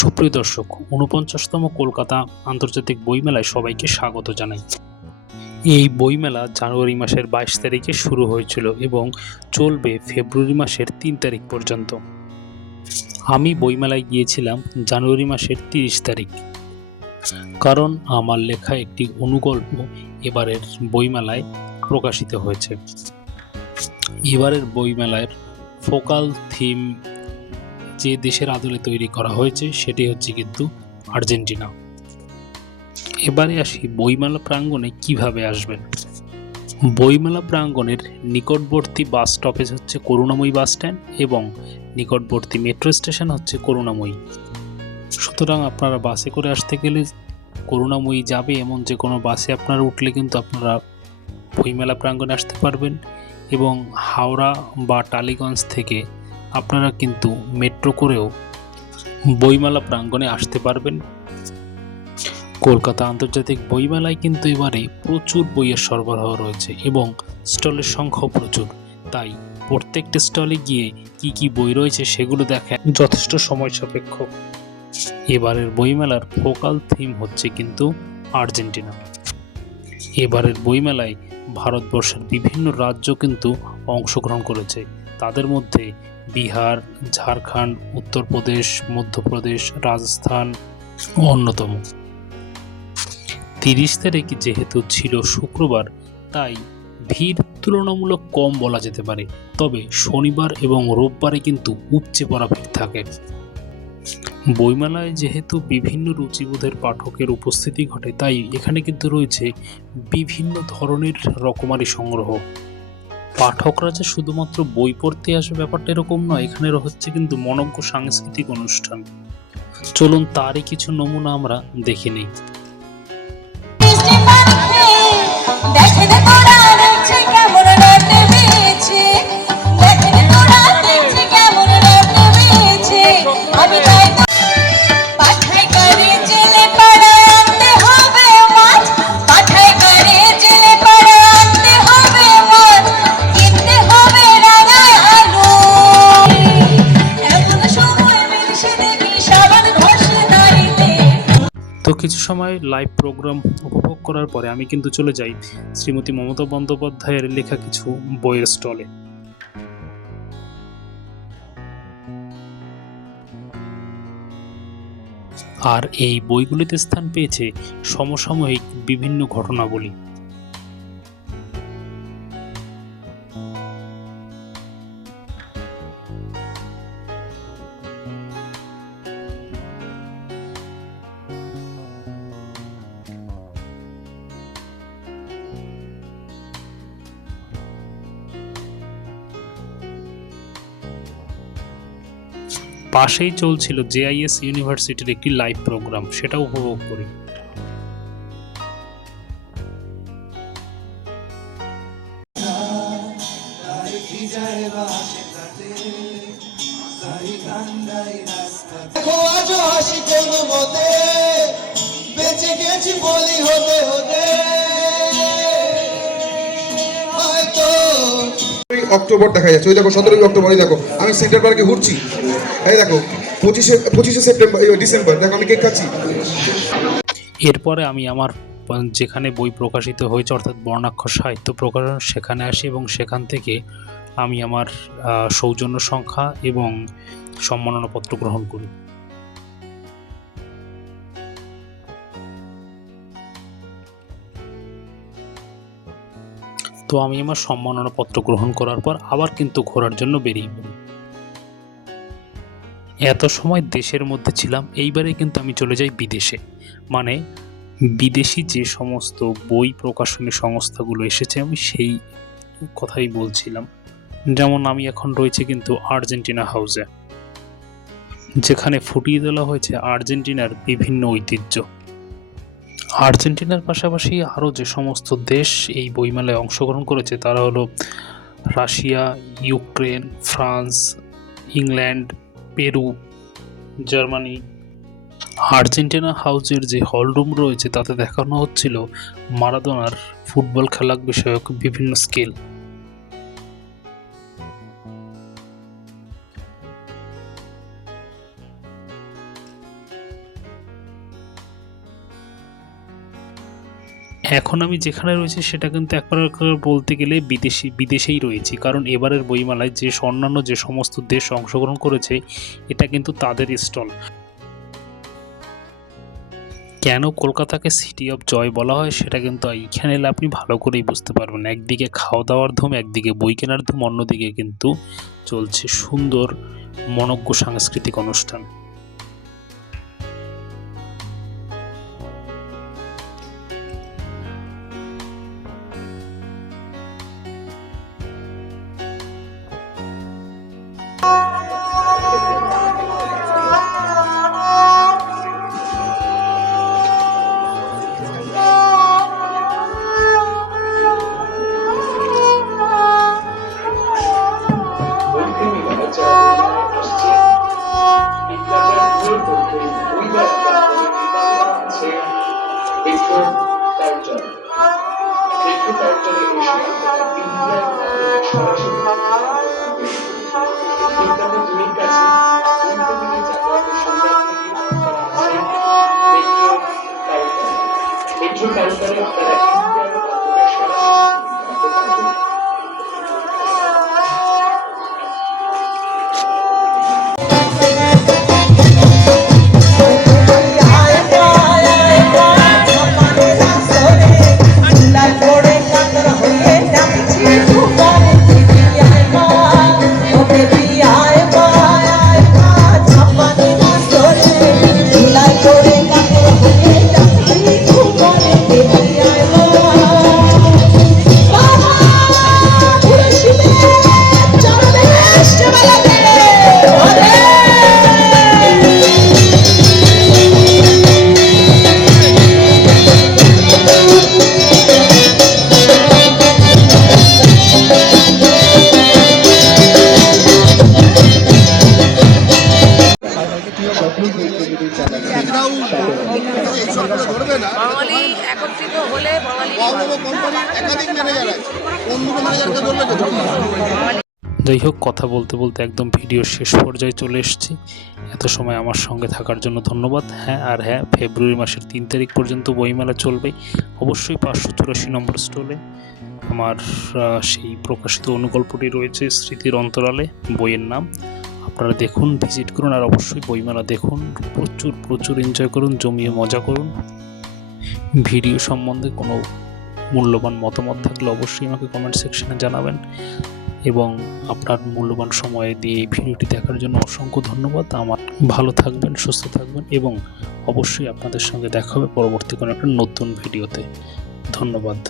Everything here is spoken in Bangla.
সুপ্রিয় দর্শক, ৪৯তম কলকাতা আন্তর্জাতিক বইমেলায় সবাইকে স্বাগত জানাই। এই বইমেলা জানুয়ারি মাসের ২২ তারিখে শুরু হয়েছিল এবং চলবে ফেব্রুয়ারি মাসের ৩ তারিখ পর্যন্ত। আমি বইমেলায় গিয়েছিলাম জানুয়ারি মাসের ৩০ তারিখ, কারণ আমার লেখা একটি অনুগল্প এবারের বইমেলায় প্রকাশিত হয়েছে। এবারের বইমেলার ফোকাল থিম যে দেশের আদলে তৈরি করা হয়েছে সেটি হচ্ছে কিন্তু আর্জেন্টিনা। এবারে আসি বইমেলা প্রাঙ্গণে কিভাবে আসবেন। বইমেলা প্রাঙ্গণের নিকটবর্তী বাস স্টপেজ হচ্ছে করুণাময়ী বাস স্ট্যান্ড এবং নিকটবর্তী মেট্রো স্টেশন হচ্ছে করুণাময়ী। সুতরাং আপনারা বাসে করে আসতে গেলে করুণাময়ী যাবে এমন যে কোনো বাসে আপনারা উঠলে কিন্তু আপনারা বইমেলা প্রাঙ্গণে আসতে পারবেন, এবং হাওড়া বা টালিগঞ্জ থেকে আপনারা কিন্তু মেট্রো করেও বইমেলা প্রাঙ্গণে আসতে পারবেন। কলকাতা আন্তর্জাতিক বইমেলায় কিন্তু এবারে প্রচুর বইয়ের সরবরাহ রয়েছে এবং স্টলের সংখ্যাও প্রচুর, তাই প্রত্যেকটা স্টলে গিয়ে কি কি বই রয়েছে সেগুলো দেখা যথেষ্ট সময় সাপেক্ষ। এবারের বইমেলার ফোকাল থিম হচ্ছে কিন্তু আর্জেন্টিনা। এবারের বইমেলায় ভারতবর্ষের বিভিন্ন রাজ্য কিন্তু অংশগ্রহণ করেছে, তাদের মধ্যে বিহার, ঝাড়খণ্ড, উত্তরপ্রদেশ, মধ্যপ্রদেশ, রাজস্থান অন্যতম। ৩০ তারিখ যেহেতু ছিল শুক্রবার, তাই ভিড় তুলনামূলক কম বলা যেতে পারে, তবে শনিবার এবং রোববারে কিন্তু উপচে পড়া ভিড় থাকে। বইমেলায় যেহেতু বিভিন্ন রুচিবোধের পাঠকের উপস্থিতি ঘটে, তাই এখানে কিন্তু রয়েছে বিভিন্ন ধরনের রকমারি সংগ্রহ। পাঠকরা যে শুধুমাত্র বই পড়তে আসবে ব্যাপারটা এরকম নয়, এখানে হচ্ছে কিন্তু মনোজ্ঞ সাংস্কৃতিক অনুষ্ঠান। চলুন তারই কিছু নমুনা আমরা দেখে নিই। তো কিছু সময় লাইভ প্রোগ্রাম উপভোগ করার পরে আমি কিন্তু চলে যাই শ্রীমতী মমতা বন্দ্যোপাধ্যায়ের লেখা কিছু বইয়ের স্টলে। আর এই বইগুলিতে স্থান পেয়েছে সমসাময়িক বিভিন্ন ঘটনাবলী। পাশেই চলছিল জেআইএস ইউনিভার্সিটির একটি লাইভ প্রোগ্রাম, সেটা উপভোগ করি। অক্টোবর দেখা যাচ্ছে, ওই দেখো 17 অক্টোবর, দেখো আমি সেন্টার পার্কে ঘুরছি, এই দেখো 25শে সেপ্টেম্বর ডিসেম্বর, দেখো আমি কেক খাচ্ছি। এরপরে আমি আমার যেখানে বই প্রকাশিত হয়েছে অর্থাৎ বর্ণাক্ষর সাহিত্য প্রকাশন সেখানে আসি এবং সেখান থেকে আমি আমার সৌজন্য সংখ্যা এবং সম্মাননাপত্র গ্রহণ করি। তো আমি আমার সম্মাননাপত্র গ্রহণ করার পর আবার কিন্তু ঘোরার জন্য বেরিয়ে পড়ি। এত সময় দেশের মধ্যে ছিলাম, এইবারে কিন্তু আমি চলে যাই বিদেশে। মানে বিদেশি যে সমস্ত বই প্রকাশনী সংস্থাগুলো এসেছে আমি সেই কথাই বলছিলাম। যেমন আমি এখন রয়েছে কিন্তু আর্জেন্টিনা হাউসে, যেখানে ফুটিয়ে তোলা হয়েছে আর্জেন্টিনার বিভিন্ন ঐতিহ্য। আর্জেন্টিনার পাশাপাশি আরও যে সমস্ত দেশ এই বইমেলায় অংশগ্রহণ করেছে তারা হলো Russia, Ukraine, France, England, Peru, Germany. Argentina হাউসের যে হলরুম রয়েছে তাতে দেখানো হচ্ছিল মারাদোনার ফুটবল খেলা বিষয়ক বিভিন্ন স্কিল। এখন আমি যেখানে রয়েছি সেটা কিন্তু এক প্রকার বলতে গেলে বিদেশেই রয়েছি, কারণ এবারের বইমেলায় অন্যান্য যে সমস্ত দেশ অংশগ্রহণ করেছে এটা কিন্তু তাদের স্টল। কেন কলকাতাকে সিটি অফ জয় বলা হয় সেটা কিন্তু এইখানে এলে আপনি ভালো করেই বুঝতে পারবেন। একদিকে খাওয়া দাওয়ার ধুম, একদিকে বই কেনার ধুম, অন্যদিকে কিন্তু চলছে সুন্দর মনোজ্ঞ সাংস্কৃতিক অনুষ্ঠান। বাঙালি একত্রিত হলে বাঙালি যাই হোক, কথা বলতে বলতে একদম ভিডিওর শেষ পর্যায়ে চলে এসেছি। এত সময় আমার সঙ্গে থাকার জন্য ধন্যবাদ। হ্যাঁ, ফেব্রুয়ারি মাসের 3 তারিখ পর্যন্ত বইমেলা চলবে। অবশ্যই 584 নম্বর স্টলে আমার সেই প্রকাশিত অনুগল্পটি রয়েছে, স্মৃতির অন্তরালে বইয়ের নাম। আপনারা দেখুন, ভিজিট করুন, আর অবশ্যই বইমেলা দেখুন। প্রচুর এনজয় করুন, জমিয়ে মজা করুন। ভিডিও সম্বন্ধে কোনো মূল্যবান মতামত থাকলে অবশ্যই আমাকে কমেন্ট সেকশনে জানাবেন, এবং আপনার মূল্যবান সময় দিয়ে এই ভিডিওটি দেখার জন্য অসংখ্য ধন্যবাদ। আমার ভালো থাকবেন, সুস্থ থাকবেন, এবং অবশ্যই আপনাদের সঙ্গে দেখা হবে পরবর্তী কোনো একটা নতুন ভিডিওতে। ধন্যবাদ।